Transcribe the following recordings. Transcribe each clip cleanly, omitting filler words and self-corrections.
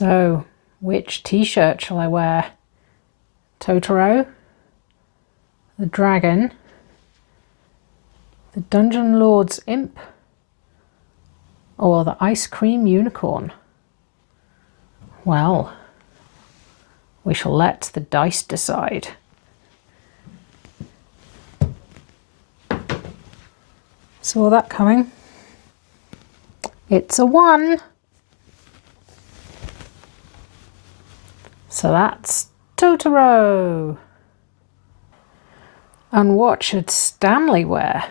So, which t-shirt shall I wear? Totoro, the dragon, the Dungeon Lord's imp, or the ice cream unicorn? Well, we shall let the dice decide. Saw that coming. It's a 1. So that's Totoro. And what should Stanley wear?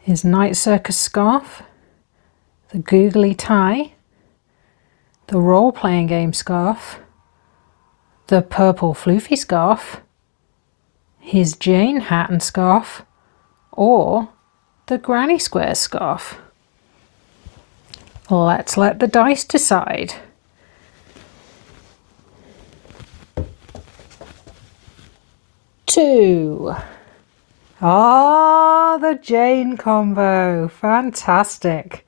His night circus scarf, the googly tie, the role-playing game scarf, the purple floofy scarf, his Jane hat and scarf, or the granny square scarf? Let's let the dice decide. Two. Ah, the Jane combo. Fantastic.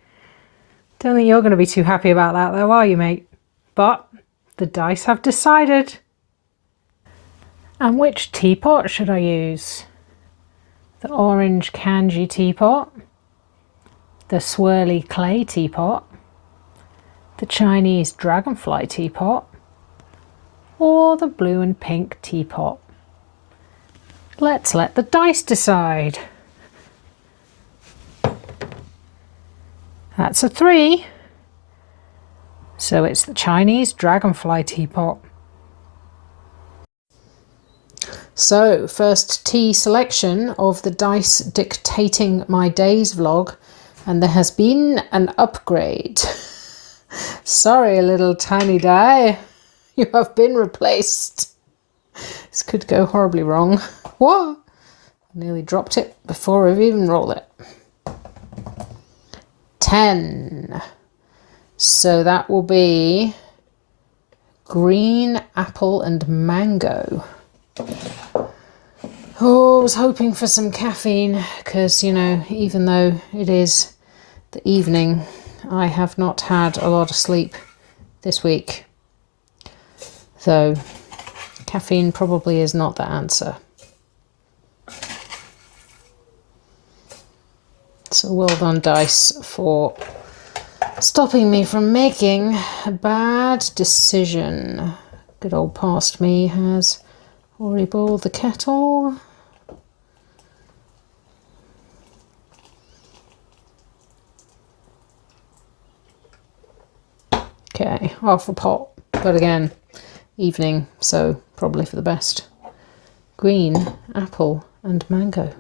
Don't think you're going to be too happy about that though, are you, mate? But the dice have decided. And which teapot should I use? The orange kanji teapot, the swirly clay teapot, the Chinese dragonfly teapot, or the blue and pink teapot? Let's let the dice decide. That's a 3. So it's the Chinese dragonfly teapot. So, first tea selection of the dice dictating my days vlog, and there has been an upgrade. Sorry, little tiny die, you have been replaced. This could go horribly wrong. What? I nearly dropped it before I've even rolled it. 10. So that will be green, apple and mango. Oh, I was hoping for some caffeine because, you know, even though it is the evening, I have not had a lot of sleep this week. So caffeine probably is not the answer. So well done, dice, for stopping me from making a bad decision. Good old past me has already boiled the kettle. Okay, half a pot, but again, evening, so probably for the best. Green, apple and mango.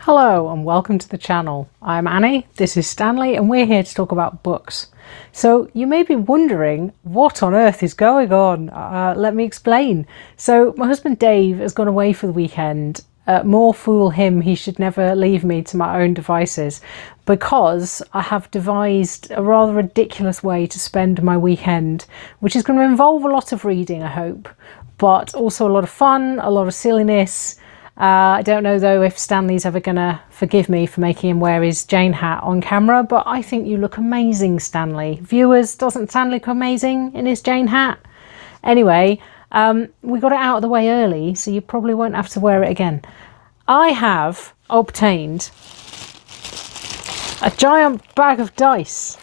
Hello and welcome to the channel. I'm Annie, this is Stanley, and we're here to talk about books. So you may be wondering what on earth is going on. Let me explain. So my husband Dave has gone away for the weekend. More fool him, he should never leave me to my own devices, because I have devised a rather ridiculous way to spend my weekend, which is going to involve a lot of reading, I hope, but also a lot of fun, a lot of silliness. I don't know though if Stanley's ever gonna forgive me for making him wear his Jane hat on camera, but I think you look amazing, Stanley. Viewers, doesn't Stanley look amazing in his Jane hat? Anyway, we got it out of the way early, so you probably won't have to wear it again. I have obtained a giant bag of dice,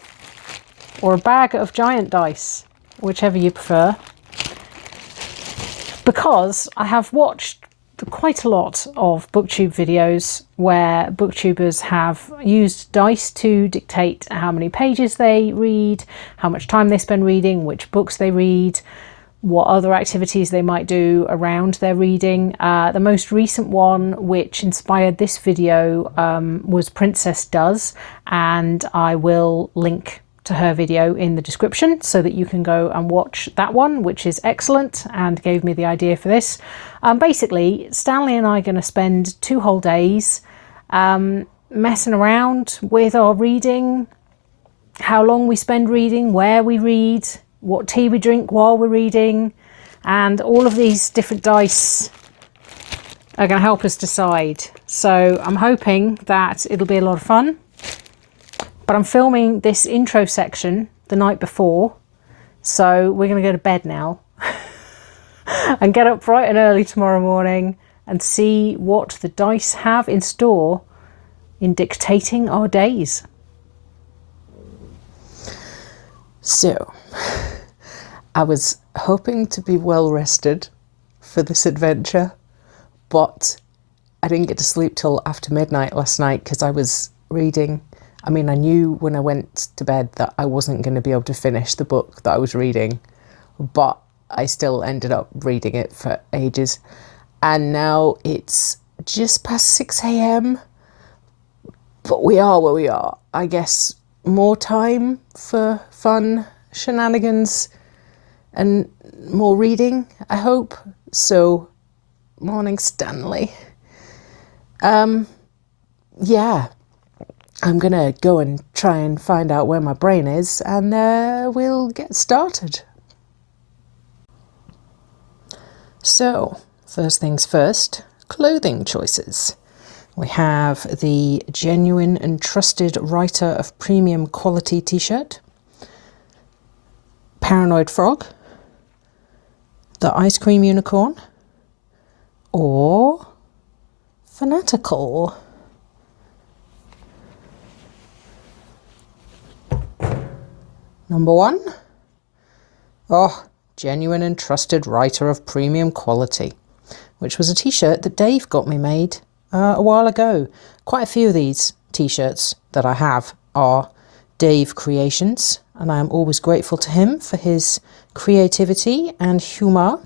or a bag of giant dice, whichever you prefer, because I have watched quite a lot of booktube videos where booktubers have used dice to dictate how many pages they read, how much time they spend reading, which books they read, what other activities they might do around their reading. The most recent one which inspired this video was Princess Does, and I will link to her video in the description so that you can go and watch that one, which is excellent and gave me the idea for this. Basically, Stanley and I are going to spend 2 whole days messing around with our reading, how long we spend reading, where we read, what tea we drink while we're reading, and all of these different dice are going to help us decide. So I'm hoping that it'll be a lot of fun. But I'm filming this intro section the night before, so we're going to go to bed now and get up bright and early tomorrow morning and see what the dice have in store in dictating our days. So, I was hoping to be well rested for this adventure, but I didn't get to sleep till after midnight last night because I was reading. I mean, I knew when I went to bed that I wasn't going to be able to finish the book that I was reading, but I still ended up reading it for ages. And now it's just past 6 a.m, but we are where we are. I guess more time for fun, shenanigans, and more reading, I hope. So, morning, Stanley. Yeah, I'm gonna go and try and find out where my brain is, and we'll get started. So, first things first, clothing choices. We have the Genuine and Trusted Writer of Premium Quality t-shirt, Paranoid Frog, the Ice Cream Unicorn, or Fanatical. Number 1. Oh, Genuine and Trusted Writer of Premium Quality, which was a t-shirt that Dave got me made a while ago. Quite a few of these t-shirts that I have are Dave creations, and I am always grateful to him for his creativity and humour.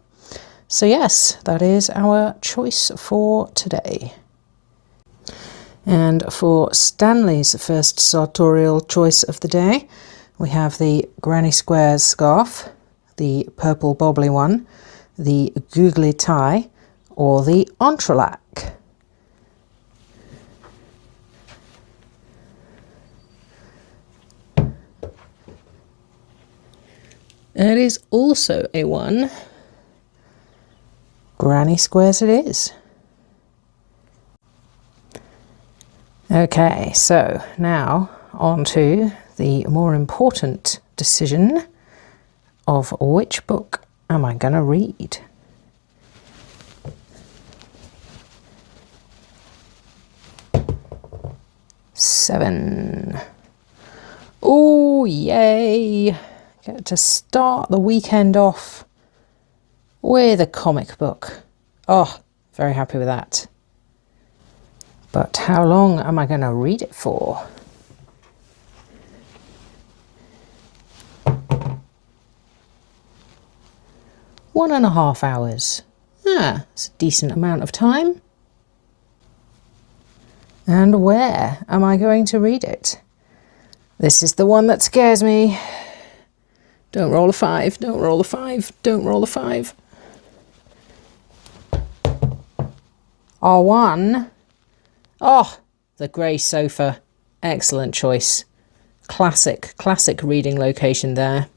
So yes, that is our choice for today. And for Stanley's first sartorial choice of the day, we have the Granny Squares scarf, the purple bobbly one, the googly tie, or the entrelac. It is also a one. Granny Squares it is. Okay, so now on to the more important decision of which book am I going to read. Seven. Oh, yay! Get to start the weekend off with a comic book. Oh, very happy with that. But how long am I going to read it for? One and a half hours. Ah, it's a decent amount of time. And where am I going to read it? This is the one that scares me. Don't roll a 5, don't roll a 5, don't roll a 5. R1. Oh, the grey sofa. Excellent choice. Classic reading location there.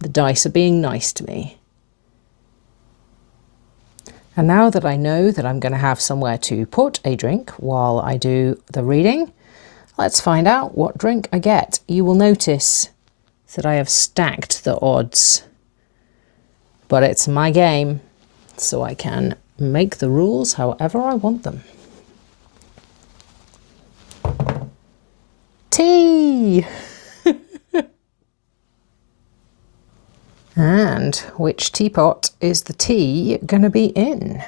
The dice are being nice to me. And now that I know that I'm going to have somewhere to put a drink while I do the reading, let's find out what drink I get. You will notice that I have stacked the odds, but it's my game, so I can make the rules however I want them. Tea! And which teapot is the tea going to be in?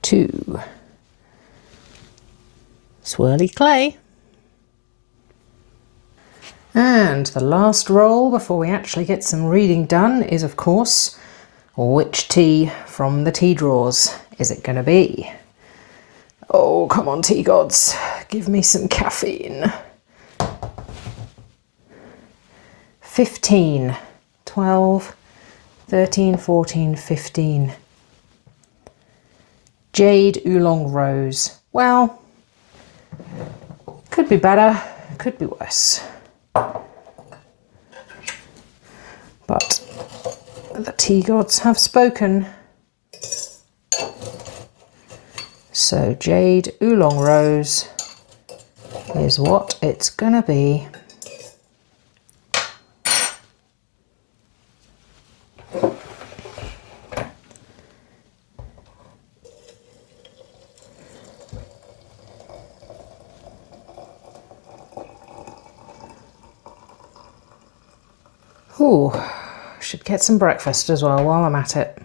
Two. Swirly clay. And the last roll before we actually get some reading done is, of course, which tea from the tea drawers is it going to be? Oh, come on, tea gods, give me some caffeine. 15, 12, 13, 14, 15. Jade Oolong Rose. Well, could be better, could be worse. But the tea gods have spoken. So Jade Oolong Rose is what it's gonna be. Ooh, should get some breakfast as well while I'm at it.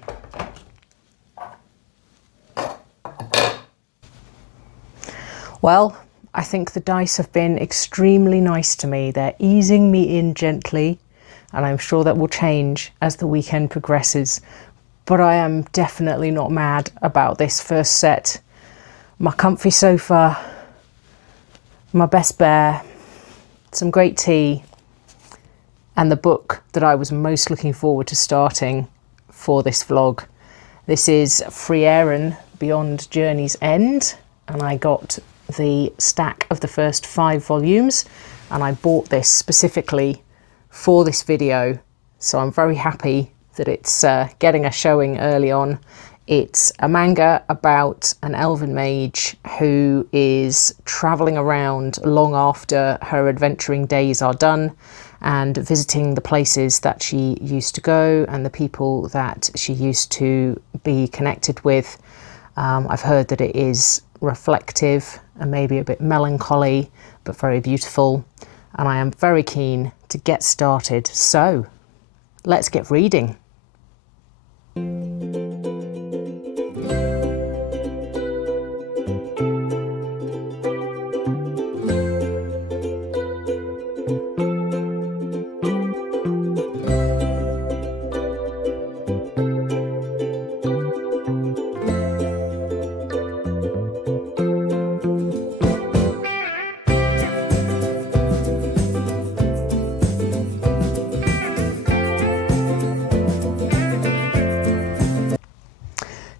Well, I think the dice have been extremely nice to me. They're easing me in gently, and I'm sure that will change as the weekend progresses. But I am definitely not mad about this first set. My comfy sofa, my best bear, some great tea, and the book that I was most looking forward to starting for this vlog. This is Frieren Beyond Journey's End, and I got the stack of the first 5 volumes, and I bought this specifically for this video, so I'm very happy that it's getting a showing early on. It's a manga about an elven mage who is travelling around long after her adventuring days are done and visiting the places that she used to go and the people that she used to be connected with. I've heard that it is reflective and maybe a bit melancholy, but very beautiful, and I am very keen to get started. So let's get reading.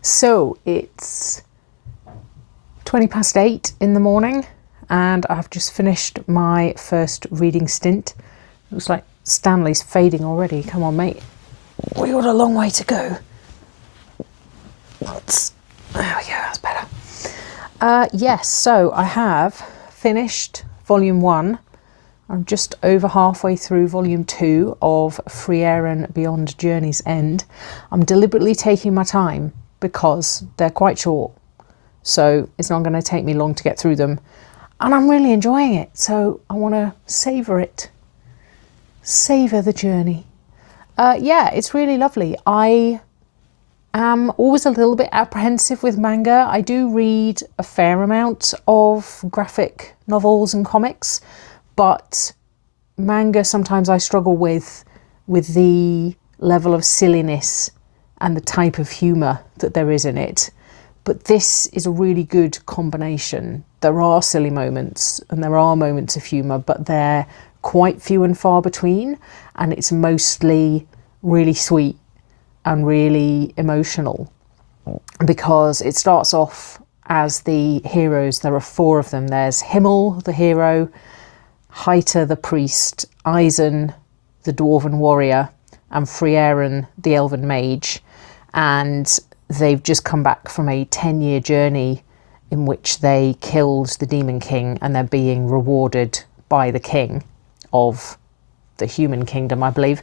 So it's 8:20 in the morning, and I've just finished my first reading stint. Looks like Stanley's fading already. Come on, mate. We got a long way to go. There we go, that's better. Yes, so I have finished volume 1. I'm just over halfway through volume 2 of Frieren Beyond Journey's End. I'm deliberately taking my time because they're quite short, so it's not going to take me long to get through them, and I'm really enjoying it, so I want to savour it. Savour the journey. Yeah, it's really lovely. I am always a little bit apprehensive with manga. I do read a fair amount of graphic novels and comics, but manga sometimes I struggle with the level of silliness and the type of humour that there is in it. But this is a really good combination. There are silly moments and there are moments of humour, but they're quite few and far between, and it's mostly really sweet and really emotional, because it starts off as the heroes. There are 4 of them. There's Himmel, the hero, Heiter, the priest, Eisen, the dwarven warrior, and Frieren, the elven mage. And they've just come back from a 10-year journey in which they killed the Demon King, and they're being rewarded by the king of the human kingdom, I believe.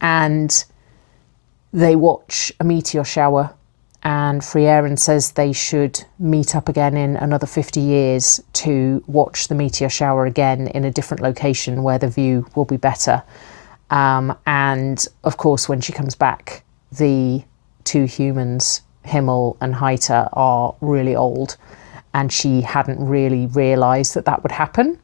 And they watch a meteor shower, and Frieren says they should meet up again in another 50 years to watch the meteor shower again in a different location where the view will be better. And of course, when she comes back, the 2 humans, Himmel and Heiter, are really old, and she hadn't really realised that that would happen.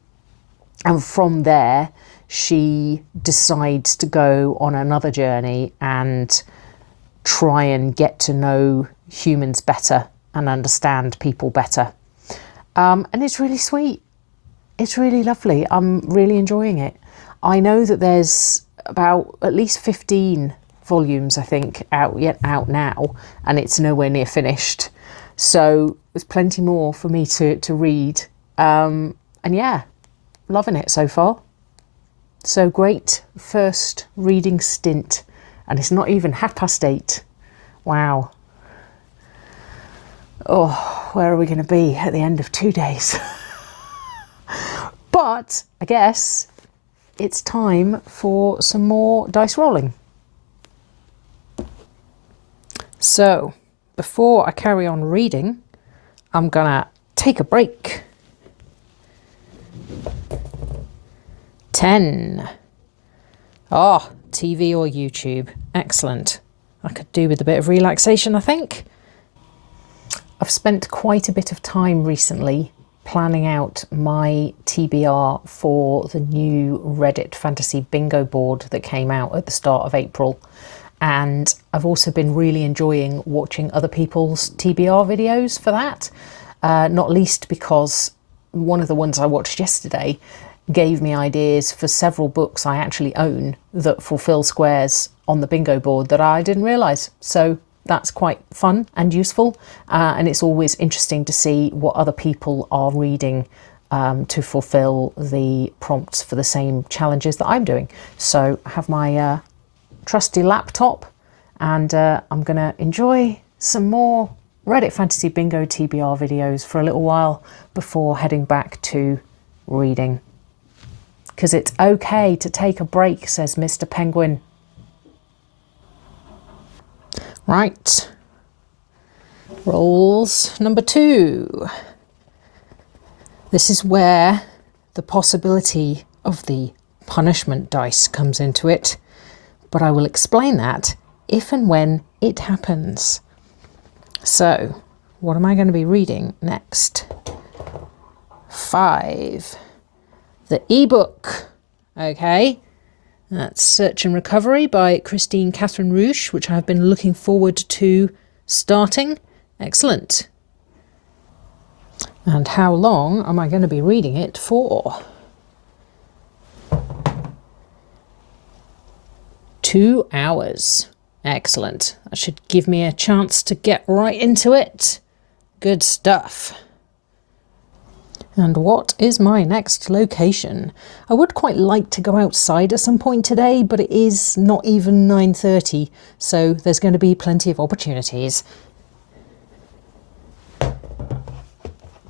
And from there, she decides to go on another journey and try and get to know humans better and understand people better. And it's really sweet. It's really lovely. I'm really enjoying it. I know that there's about at least 15 volumes, I think, out now, and it's nowhere near finished. So there's plenty more for me to read. And yeah, loving it so far. So great first reading stint, and it's not even 8:30. Wow. Oh, where are we going to be at the end of 2 days? But I guess it's time for some more dice rolling. So before I carry on reading, I'm gonna take a break. 10. Oh, TV or YouTube. Excellent. I could do with a bit of relaxation, I think. I've spent quite a bit of time recently planning out my TBR for the new Reddit fantasy bingo board that came out at the start of April. And I've also been really enjoying watching other people's TBR videos for that, not least because one of the ones I watched yesterday gave me ideas for several books I actually own that fulfill squares on the bingo board that I didn't realise. So that's quite fun and useful, and it's always interesting to see what other people are reading to fulfill the prompts for the same challenges that I'm doing. So I have my trusty laptop, and I'm going to enjoy some more Reddit Fantasy Bingo TBR videos for a little while before heading back to reading. Because it's okay to take a break, says Mr. Penguin. Right. Rolls number 2. This is where the possibility of the punishment dice comes into it, but I will explain that if and when it happens. So, what am I going to be reading next? 5. The ebook. Okay. That's Search and Recovery by Christine Catherine Roche, which I've been looking forward to starting. Excellent. And how long am I going to be reading it for? 2 hours. Excellent. That should give me a chance to get right into it. Good stuff. And what is my next location? I would quite like to go outside at some point today, but it is not even 9:30, so there's going to be plenty of opportunities.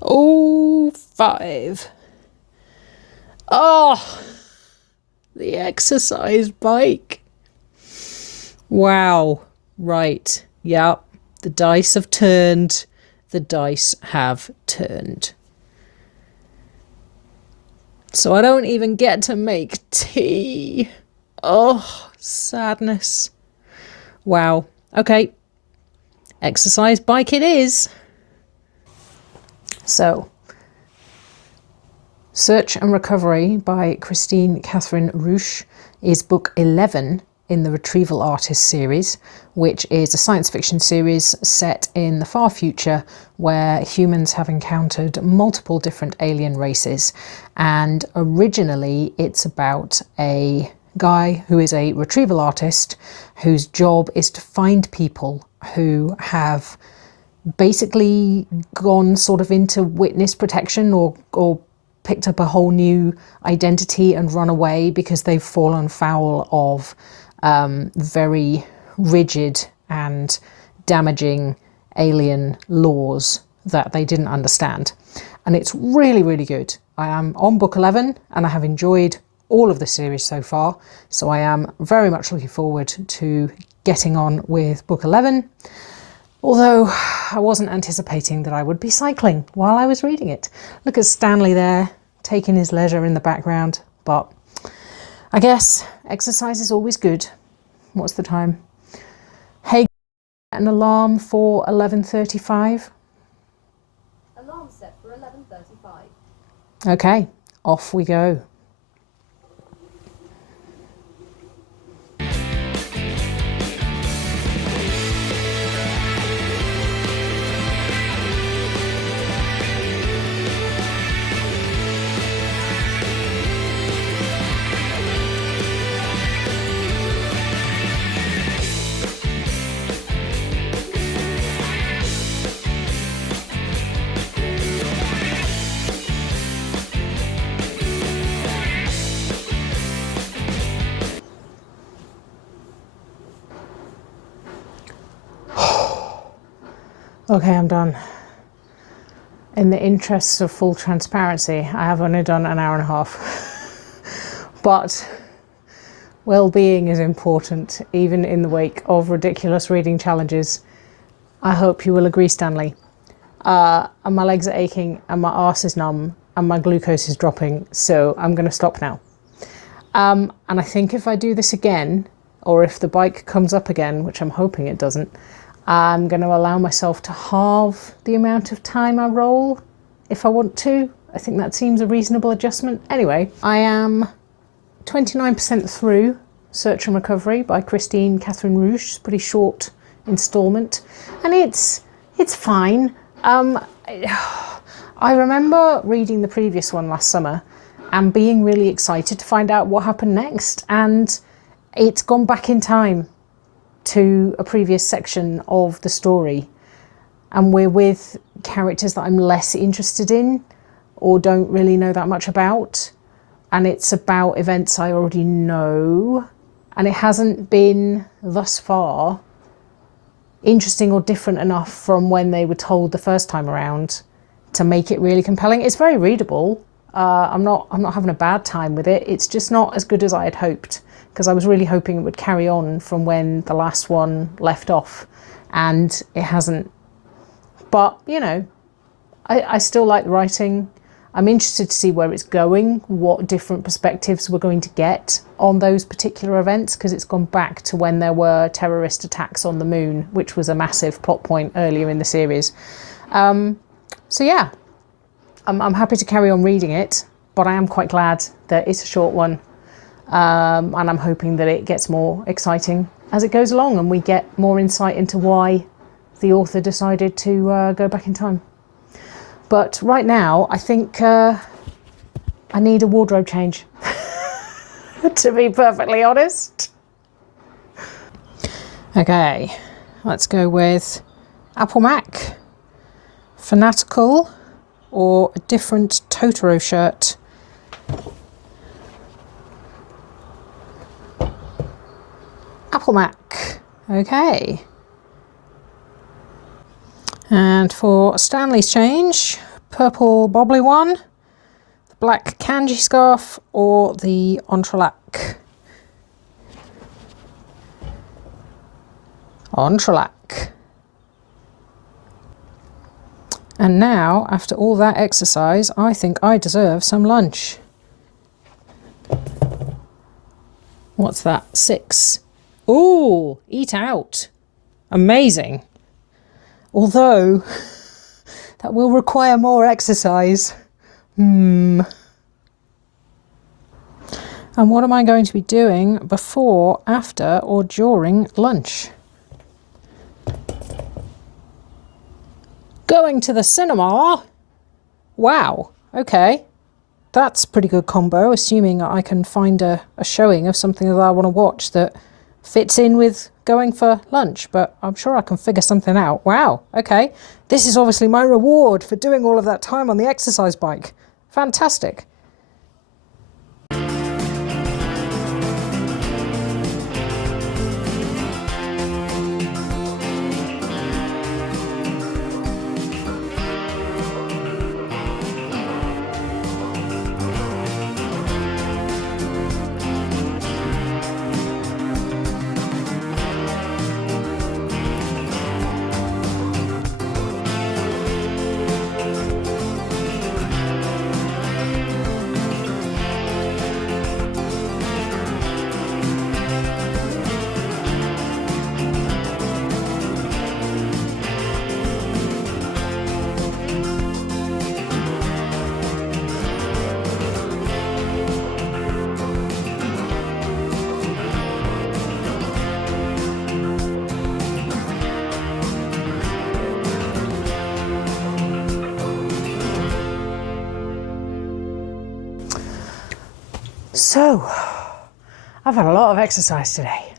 Oh, 5. Oh, the exercise bike. Wow. Right. Yep. The dice have turned. The dice have turned. So I don't even get to make tea. Oh, sadness. Wow. Okay. Exercise bike it is. So, Search and Recovery by Christine Catherine Roche is book 11 in the Retrieval Artist series, which is a science fiction series set in the far future where humans have encountered multiple different alien races. And originally it's about a guy who is a retrieval artist whose job is to find people who have basically gone sort of into witness protection or picked up a whole new identity and run away because they've fallen foul of very rigid and damaging alien laws that they didn't understand. And it's really, really good. I am on book 11 and I have enjoyed all of the series so far. So I am very much looking forward to getting on with book 11. Although I wasn't anticipating that I would be cycling while I was reading it. Look at Stanley there, taking his leisure in the background. But I guess exercise is always good. What's the time? Hey, an alarm for 11:35. Alarm set for 11:35. Okay, off we go. Okay, I'm done. In the interests of full transparency, I have only done an hour and a half. But well-being is important, even in the wake of ridiculous reading challenges. I hope you will agree, Stanley. And my legs are aching, and my arse is numb, and my glucose is dropping, so I'm going to stop now. And I think if I do this again, or if the bike comes up again, which I'm hoping it doesn't, I'm going to allow myself to halve the amount of time I roll if I want to. I think that seems a reasonable adjustment. Anyway, I am 29% through Search and Recovery by Christine Catherine Rouge. It's a pretty short instalment, and it's fine. I remember reading the previous one last summer and being really excited to find out what happened next, and it's gone back in time to a previous section of the story, and we're with characters that I'm less interested in or don't really know that much about, and it's about events I already know, and it hasn't been thus far interesting or different enough from when they were told the first time around to make it really compelling. It's very readable. I'm not having a bad time with it. It's just not as good as I had hoped, because I was really hoping it would carry on from when the last one left off, and it hasn't. But, you know, I still like the writing. I'm interested to see where it's going, what different perspectives we're going to get on those particular events, because it's gone back to when there were terrorist attacks on the moon, which was a massive plot point earlier in the series. So yeah, I'm happy to carry on reading it, but I am quite glad that it's a short one. And I'm hoping that it gets more exciting as it goes along, and we get more insight into why the author decided to go back in time. But right now, I think I need a wardrobe change, to be perfectly honest. Okay, let's go with Apple Mac, Fanatical, or a different Totoro shirt. Apple Mac, okay. And for Stanley's change, purple bobbly one, the black kanji scarf, or the entrelac. Entrelac. And now, after all that exercise, I think I deserve some lunch. What's that? 6. Ooh, eat out. Amazing. Although, that will require more exercise. And what am I going to be doing before, after, or during lunch? Going to the cinema? Wow, okay. That's a pretty good combo, assuming I can find a showing of something that I want to watch that fits in with going for lunch, but I'm sure I can figure something out. Wow, okay. This is obviously my reward for doing all of that time on the exercise bike. Fantastic. So, I've had a lot of exercise today.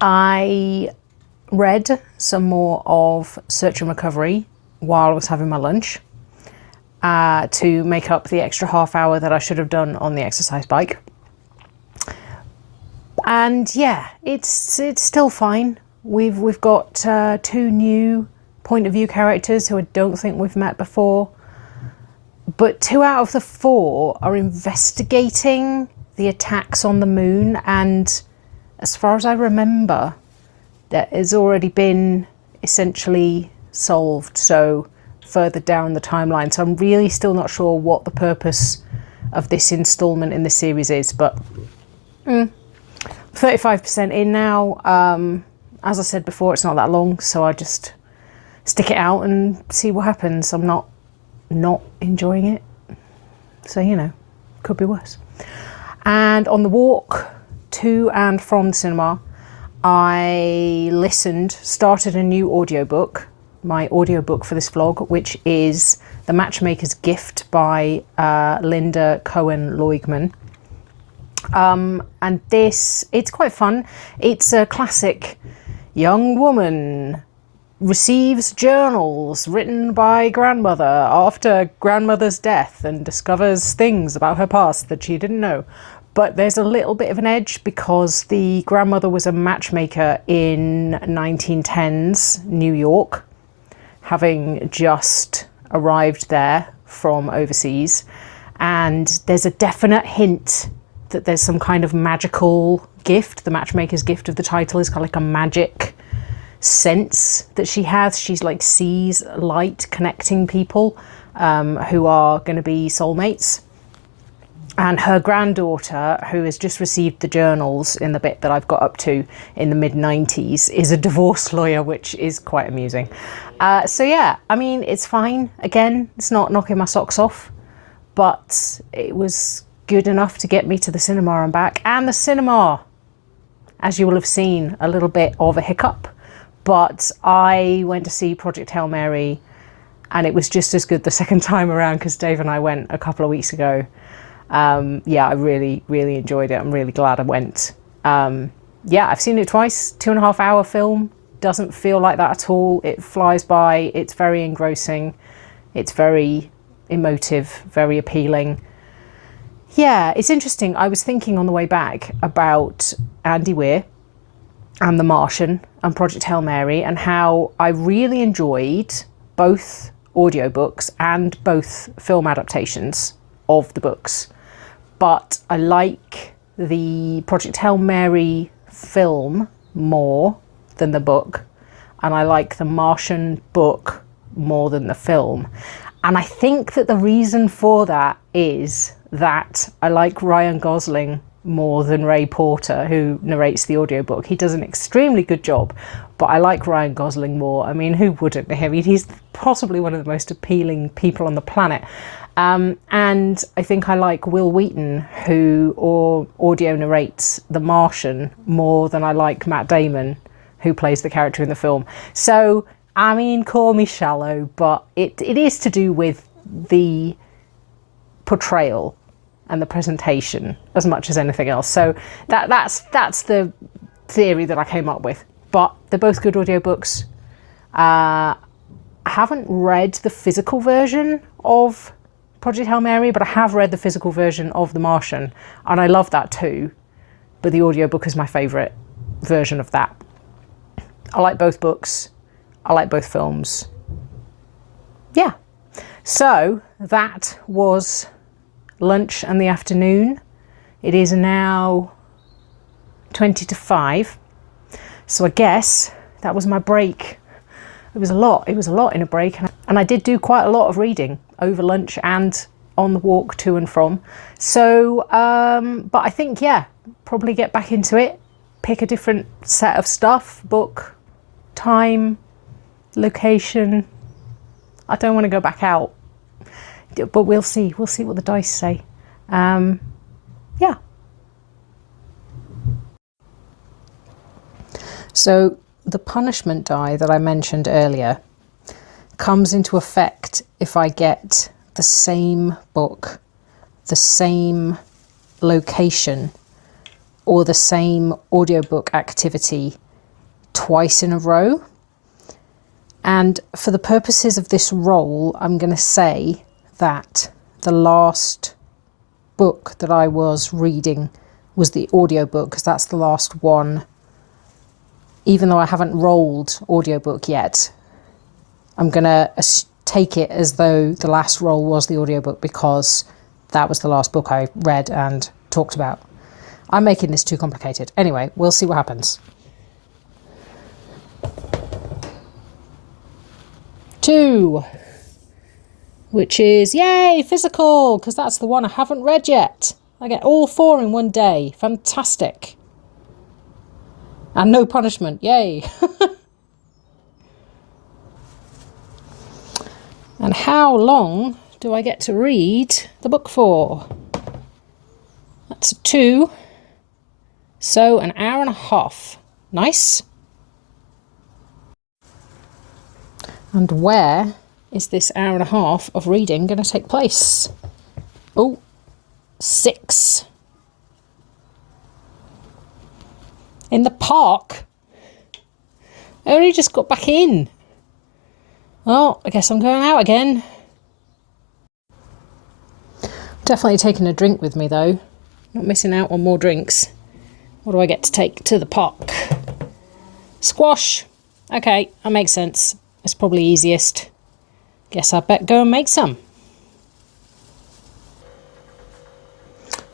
I read some more of Search and Recovery while I was having my lunch to make up the extra half hour that I should have done on the exercise bike. And yeah, it's still fine. We've got 2 new point of view characters who I don't think we've met before. But 2 out of the 4 are investigating the attacks on the moon, and as far as I remember, that has already been essentially solved, so further down the timeline. So I'm really still not sure what the purpose of this installment in the series is, but 35% in now. As I said before, it's not that long, so I just stick it out and see what happens. I'm not enjoying it, so you know, could be worse. And on the walk to and from the cinema, I started a new audiobook, my audiobook for this vlog, which is The Matchmaker's Gift by Linda Cohen-Loigman. And it's quite fun. It's a classic young woman receives journals written by grandmother after grandmother's death and discovers things about her past that she didn't know. But there's a little bit of an edge because the grandmother was a matchmaker in 1910s New York, having just arrived there from overseas. And there's a definite hint that there's some kind of magical gift. The matchmaker's gift of the title is kind of like a magic sense that she has. She's like sees light connecting people who are going to be soulmates. And her granddaughter, who has just received the journals in the bit that I've got up to in the mid-90s, is a divorce lawyer, which is quite amusing. So yeah, I mean, it's fine. Again, it's not knocking my socks off, but it was good enough to get me to the cinema and back. And the cinema, as you will have seen, a little bit of a hiccup, but I went to see Project Hail Mary, and it was just as good the second time around because Dave and I went a couple of weeks ago. Yeah, I really, really enjoyed it. I'm really glad I went. Yeah, I've seen it twice. 2.5 hour film. Doesn't feel like that at all. It flies by. It's very engrossing. It's very emotive, very appealing. Yeah, it's interesting. I was thinking on the way back about Andy Weir and The Martian and Project Hail Mary, and how I really enjoyed both audiobooks and both film adaptations of the books. But I like the Project Hail Mary film more than the book, and I like the Martian book more than the film. And I think that the reason for that is that I like Ryan Gosling more than Ray Porter, who narrates the audiobook. He does an extremely good job, but I like Ryan Gosling more. I mean, who wouldn't? I mean, he's possibly one of the most appealing people on the planet. And I think I like Will Wheaton, who audio narrates The Martian, more than I like Matt Damon, who plays the character in the film. So, I mean, call me shallow, but it is to do with the portrayal and the presentation as much as anything else. So that's the theory that I came up with. But they're both good audiobooks. I haven't read the physical version of Project Hail Mary, but I have read the physical version of The Martian, and I love that too. But the audiobook is my favourite version of that. I like both books. I like both films. Yeah. So that was lunch and the afternoon. It is now 20 to 5. So I guess that was my break. It was a lot in a break. And I did do quite a lot of reading over lunch and on the walk to and from. So, but I think, yeah, probably get back into it. Pick a different set of stuff, book, time, location. I don't want to go back out, but we'll see. We'll see what the dice say. Yeah. So the punishment die that I mentioned earlier comes into effect if I get the same book, the same location, or the same audiobook activity twice in a row. And for the purposes of this roll, I'm going to say that the last book that I was reading was the audiobook, because that's the last one. Even though I haven't rolled audiobook yet, I'm going to take it as though the last roll was the audiobook because that was the last book I read and talked about. I'm making this too complicated. Anyway, we'll see what happens. 2, which is, yay, physical, because that's the one I haven't read yet. I get all 4 in one day. Fantastic. And no punishment. Yay. And how long do I get to read the book for? That's a 2. So an hour and a half. Nice. And where is this hour and a half of reading going to take place? Oh, 6. In the park? I only just got back in. Well, I guess I'm going out again. Definitely taking a drink with me though. Not missing out on more drinks. What do I get to take to the park? Squash. Okay, that makes sense. It's probably easiest. Guess I better go and make some.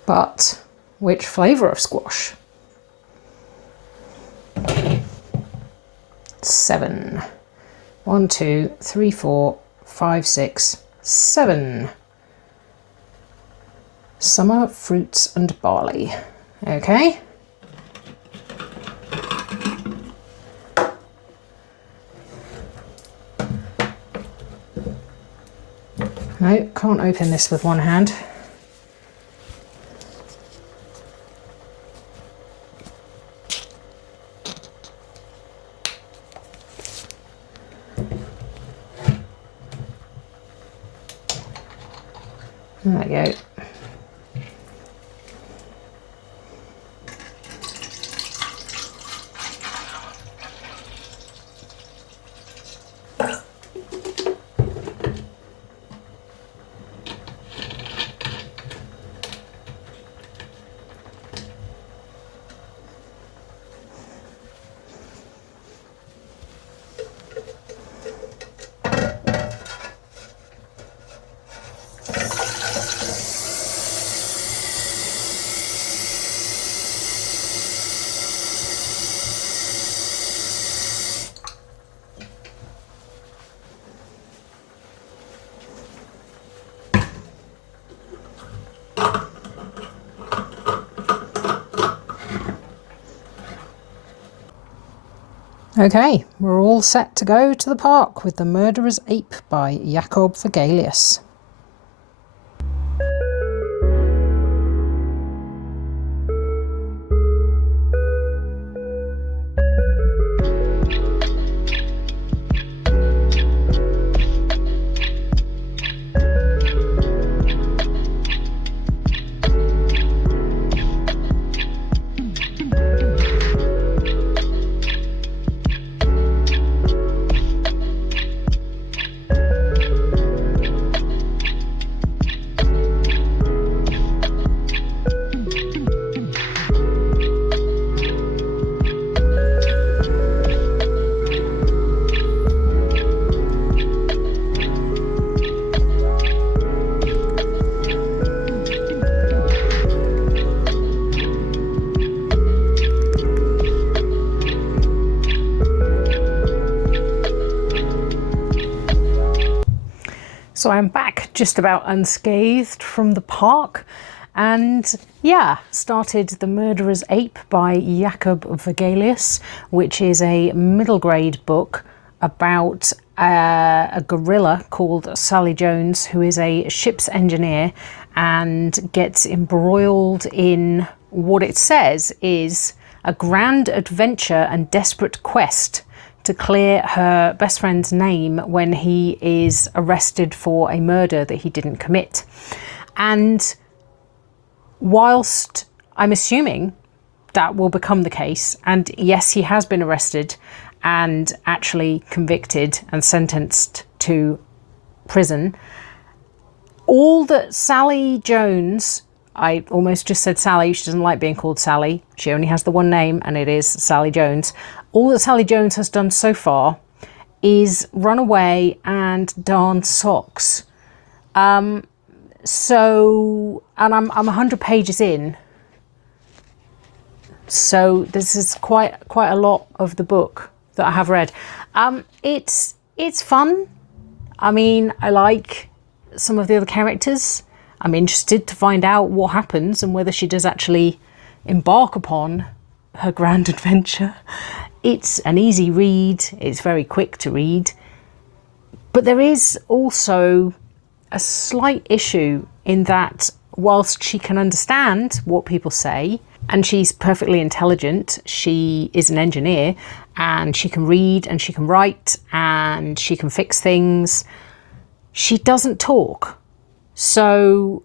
But which flavour of squash? 7. 1, 2, 3, 4, 5, 6, 7. Summer fruits and barley. Okay. No, can't open this with one hand. There we go. Okay, we're all set to go to the park with The Murderer's Ape by Jakob Vergelius. So I'm back just about unscathed from the park and yeah, started The Murderer's Ape by Jakob Vergelius, which is a middle grade book about a gorilla called Sally Jones, who is a ship's engineer and gets embroiled in what it says is a grand adventure and desperate quest to clear her best friend's name when he is arrested for a murder that he didn't commit. And whilst I'm assuming that will become the case, and yes, he has been arrested and actually convicted and sentenced to prison, all that Sally Jones, I almost just said Sally, she doesn't like being called Sally, she only has the one name and it is Sally Jones. All that Sally Jones has done so far is run away and darn socks. So, and I'm 100 pages in. So this is quite a lot of the book that I have read. It's fun. I mean, I like some of the other characters. I'm interested to find out what happens and whether she does actually embark upon her grand adventure. It's an easy read. It's very quick to read. But there is also a slight issue in that whilst she can understand what people say, and she's perfectly intelligent, she is an engineer, and she can read and she can write and she can fix things, she doesn't talk. So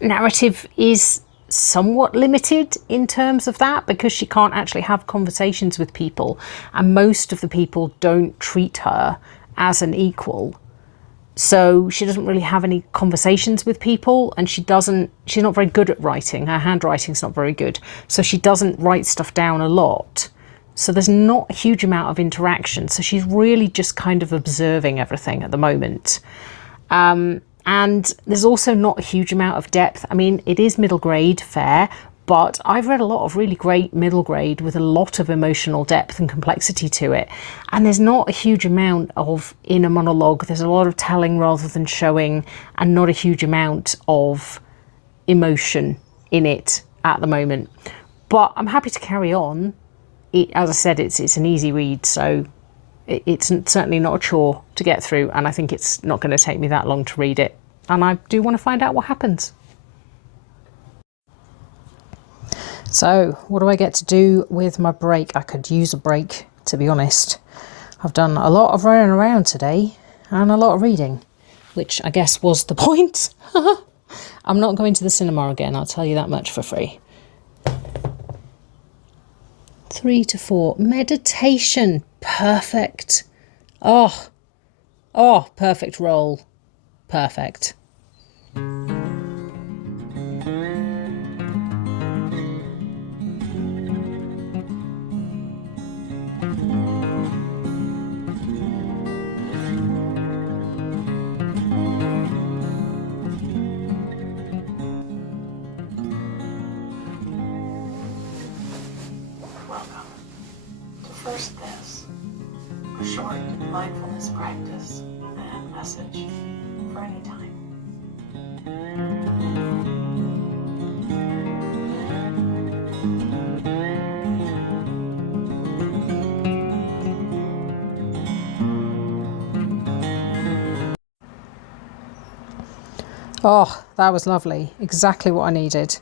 narrative is somewhat limited in terms of that, because she can't actually have conversations with people, and most of the people don't treat her as an equal. So she doesn't really have any conversations with people, and she's not very good at writing. Her handwriting's not very good. So she doesn't write stuff down a lot. So there's not a huge amount of interaction. So she's really just kind of observing everything at the moment. And there's also not a huge amount of depth. I mean, it is middle grade fare, but I've read a lot of really great middle grade with a lot of emotional depth and complexity to it. And there's not a huge amount of inner monologue. There's a lot of telling rather than showing, and not a huge amount of emotion in it at the moment. But I'm happy to carry on. As I said, it's an easy read, so it's certainly not a chore to get through. And I think it's not going to take me that long to read it. And I do want to find out what happens. So, what do I get to do with my break? I could use a break, to be honest. I've done a lot of running around today and a lot of reading, which I guess was the point. I'm not going to the cinema again, I'll tell you that much for free. 3 to 4. Meditation. Perfect. Oh, perfect role. Perfect. Welcome to First This, a short mindfulness practice and message for any time. Oh, that was lovely. Exactly what I needed.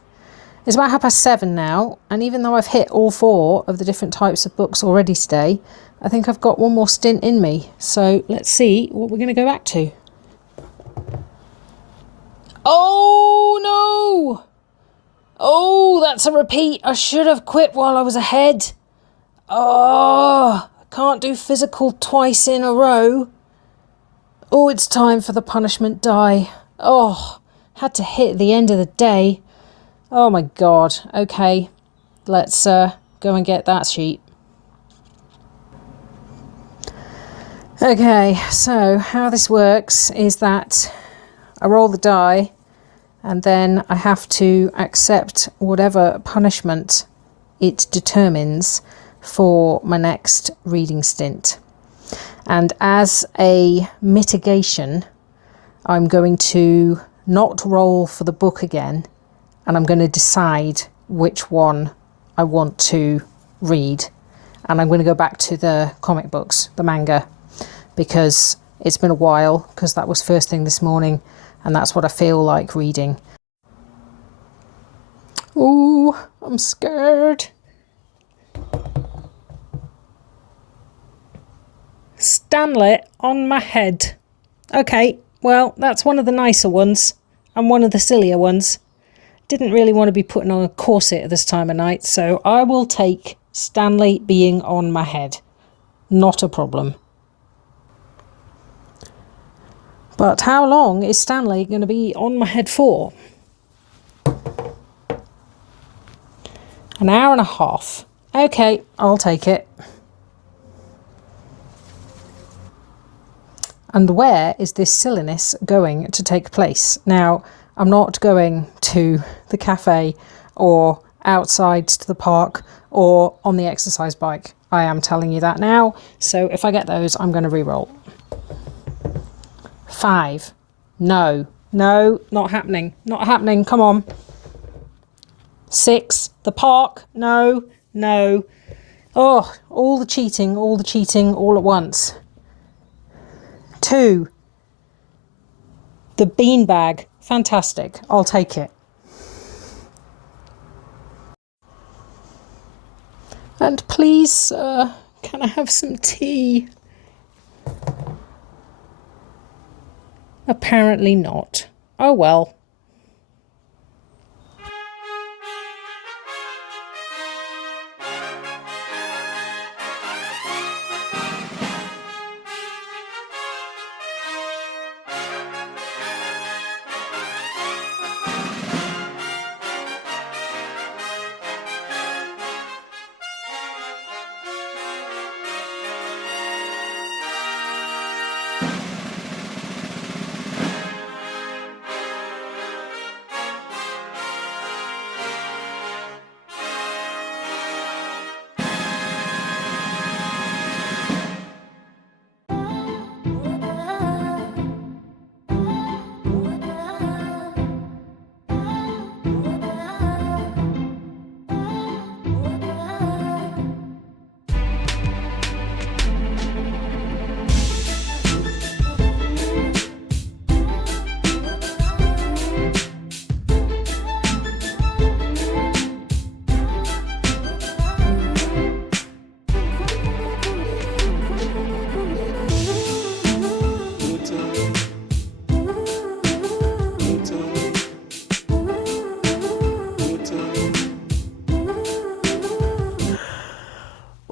It's about 7:30 now, and even though I've hit all 4 of the different types of books already today, I think I've got one more stint in me. So let's see what we're going to go back to. Oh no! Oh, that's a repeat. I should have quit while I was ahead. Oh, I can't do physical twice in a row. Oh, it's time for the punishment die. Oh, had to hit the end of the day. Oh my God. Okay, let's go and get that sheet. Okay, so how this works is that I roll the die and then I have to accept whatever punishment it determines for my next reading stint. And as a mitigation, I'm going to not roll for the book again, and I'm going to decide which one I want to read. And I'm going to go back to the comic books, the manga, because it's been a while, because that was first thing this morning, and that's what I feel like reading. Ooh, I'm scared. Stanley on my head. Okay, well, that's one of the nicer ones and one of the sillier ones. Didn't really want to be putting on a corset at this time of night, so I will take Stanley being on my head. Not a problem. But how long is Stanley going to be on my head for? An hour and a half. Okay, I'll take it. And where is this silliness going to take place? Now, I'm not going to the cafe or outside to the park or on the exercise bike. I am telling you that now. So if I get those, I'm going to re-roll. 5. No, not happening. Not happening. Come on. 6. The park. No. Oh, all the cheating all at once. 2. The beanbag. Fantastic. I'll take it. And please, can I have some tea? Apparently not. Oh well.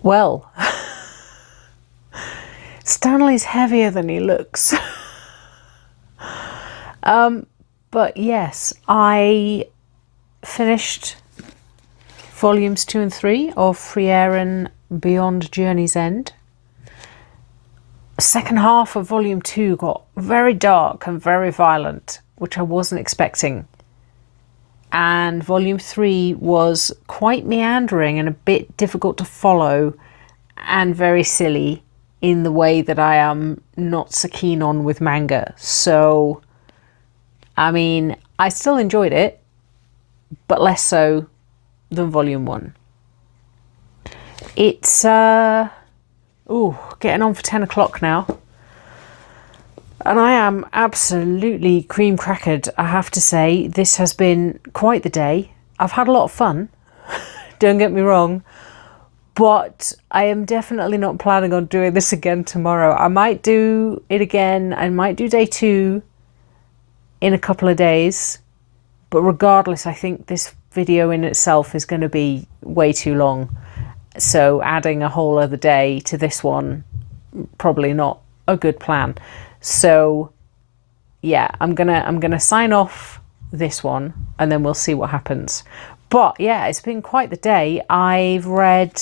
Well, Stanley's heavier than he looks. But yes, I finished volumes 2 and 3 of Frieren Beyond Journey's End. Second half of volume 2 got very dark and very violent, which I wasn't expecting. And volume 3 was quite meandering and a bit difficult to follow and very silly in the way that I am not so keen on with manga. So, I mean, I still enjoyed it, but less so than volume 1. It's, getting on for 10 o'clock now. And I am absolutely cream crackered, I have to say. This has been quite the day. I've had a lot of fun, don't get me wrong, but I am definitely not planning on doing this again tomorrow. I might do it again. I might do day 2 in a couple of days, but regardless, I think this video in itself is going to be way too long. So adding a whole other day to this one, probably not a good plan. So yeah, I'm gonna sign off this one and then we'll see what happens. But yeah, it's been quite the day. I've read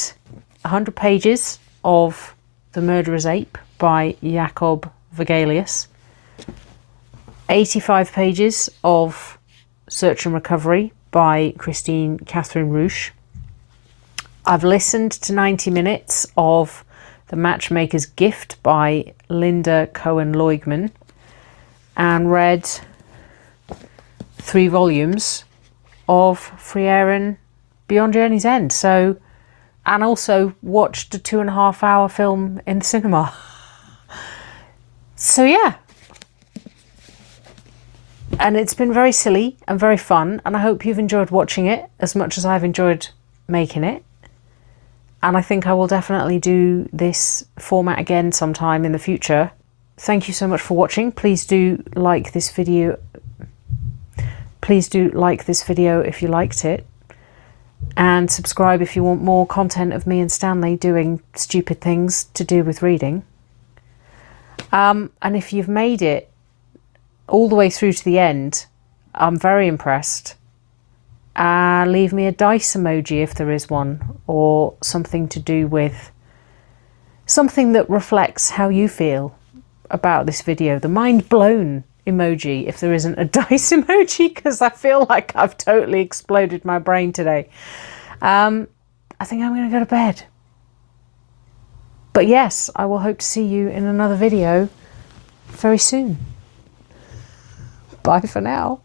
100 pages of The Murderer's Ape by Jacob Vegelius, 85 pages of Search and Recovery by Christine Catherine Ruche. I've listened to 90 minutes of The Matchmaker's Gift by Linda Cohen-Leugman and read 3 volumes of Frieren Beyond Journey's End. So, and also watched a 2.5 hour film in the cinema. So yeah. And it's been very silly and very fun, and I hope you've enjoyed watching it as much as I've enjoyed making it. And I think I will definitely do this format again sometime in the future. Thank you so much for watching. Please do like this video. Please do like this video if you liked it. And subscribe if you want more content of me and Stanley doing stupid things to do with reading. And if you've made it all the way through to the end, I'm very impressed. Leave me a dice emoji if there is one, or something to do with something that reflects how you feel about this video, the mind blown emoji, if there isn't a dice emoji, because I feel like I've totally exploded my brain today. I think I'm going to go to bed. But yes, I will hope to see you in another video very soon. Bye for now.